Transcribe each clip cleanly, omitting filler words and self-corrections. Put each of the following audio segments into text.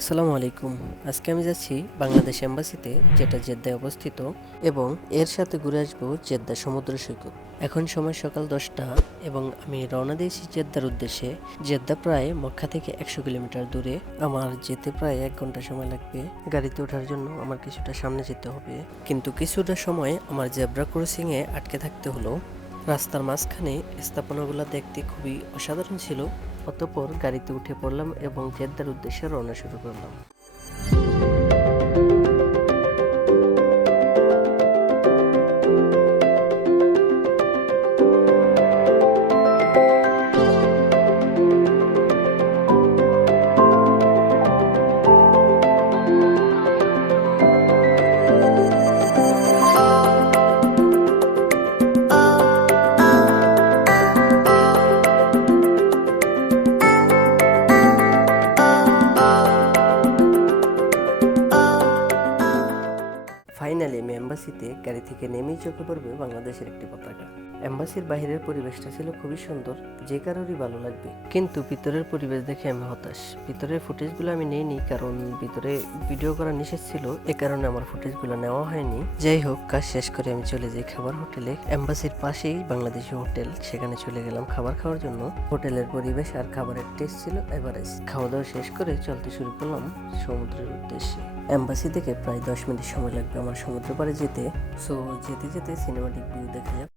আসসালামু আলাইকুম। আজকে আমি যাচ্ছি বাংলাদেশ এম্বাসিতে, যেটা জেদ্দায় অবস্থিত, এবং এর সাথে ঘুরে আসবো জেদ্দা সমুদ্র সৈকত। এখন সময় সকাল 10টা এবং আমি রওনা দিয়েছি জেদ্দার উদ্দেশ্যে। জেদ্দা প্রায় মক্কা থেকে 100 কিলোমিটার দূরে। আমার যেতে প্রায় 1 ঘন্টা সময় লাগবে। গাড়িতে ওঠার জন্য আমার কিছুটা সামনে যেতে হবে, কিন্তু কিছুটা সময় আমার জেব্রা ক্রসিংয়ে আটকে থাকতে হলো। রাস্তার মাঝখানে স্থাপনাগুলো দেখতে খুবই অসাধারণ ছিল। অতঃপর গাড়িতে উঠে পড়লাম এবং জেদ্দার উদ্দেশ্যে রওনা শুরু করলাম। ফাইনালি আমি এম্বাসিতে গাড়ি থেকে নেমেই চোখে পড়বে বাংলাদেশের একটি পতাকা। এম্বাসির বাইরের পরিবেশটা ছিল খুবই সুন্দর, যে কারোরই ভালো লাগবে, কিন্তু ভিতরের পরিবেশ দেখে আমি হতাশ। ভিতরের ফুটেজগুলো আমি নেইনি, কারণ ভিতরে ভিডিও করা নিষেধ ছিল, এ কারণে আমার ফুটেজগুলো নেওয়া হয়নি। যাই হোক, কাজ শেষ করে আমি চলে যাই খাবার হোটেলে। এম্বাসির পাশেই বাংলাদেশি হোটেল, সেখানে চলে গেলাম খাবার খাওয়ার জন্য। হোটেলের পরিবেশ আর খাবারের টেস্ট ছিল এভারেজ। খাওয়া দাওয়া শেষ করে চলতে শুরু করলাম সমুদ্রের উদ্দেশ্যে। এম্বাসি থেকে প্রায় 10 মিনিট সময় লাগবে আমার সমুদ্র পাড়ে যেতে। সো যেতে যেতে সিনেমাটিক ভিউ দেখা যাক।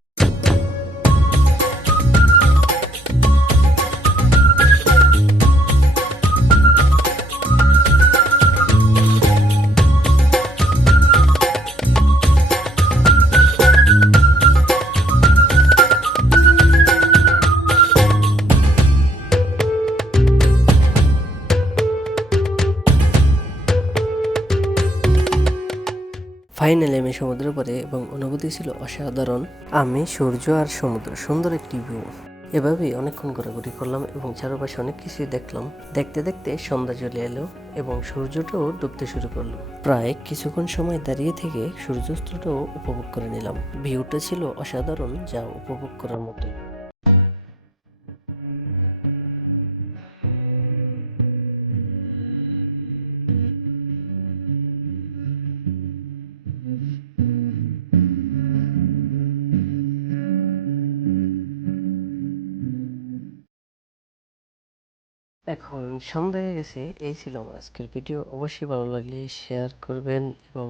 ফাইনালি আমি সমুদ্র পাড়ে এবং অনুভূতি ছিল অসাধারণ। আমি সূর্য আর সমুদ্র, সুন্দর একটি ভিউ। এভাবেই অনেকক্ষণ ঘোরাঘুরি করলাম এবং চারপাশে অনেক কিছুই দেখলাম। দেখতে দেখতে সন্ধ্যা চলে এলো এবং সূর্যটাও ডুবতে শুরু করলো। প্রায় কিছুক্ষণ সময় দাঁড়িয়ে থেকে সূর্যাস্তটাও উপভোগ করে নিলাম। ভিউটা ছিল অসাধারণ, যা উপভোগ করার মতো। এখন সন্ধ্যা হয়ে গেছে। এই ছিল আমার আজকের ভিডিও। অবশ্যই ভালো লাগলে শেয়ার করবেন এবং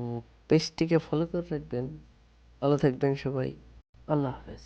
পেজটিকে ফলো করে রাখবেন। ভালো থাকবেন সবাই। আল্লাহ হাফেজ।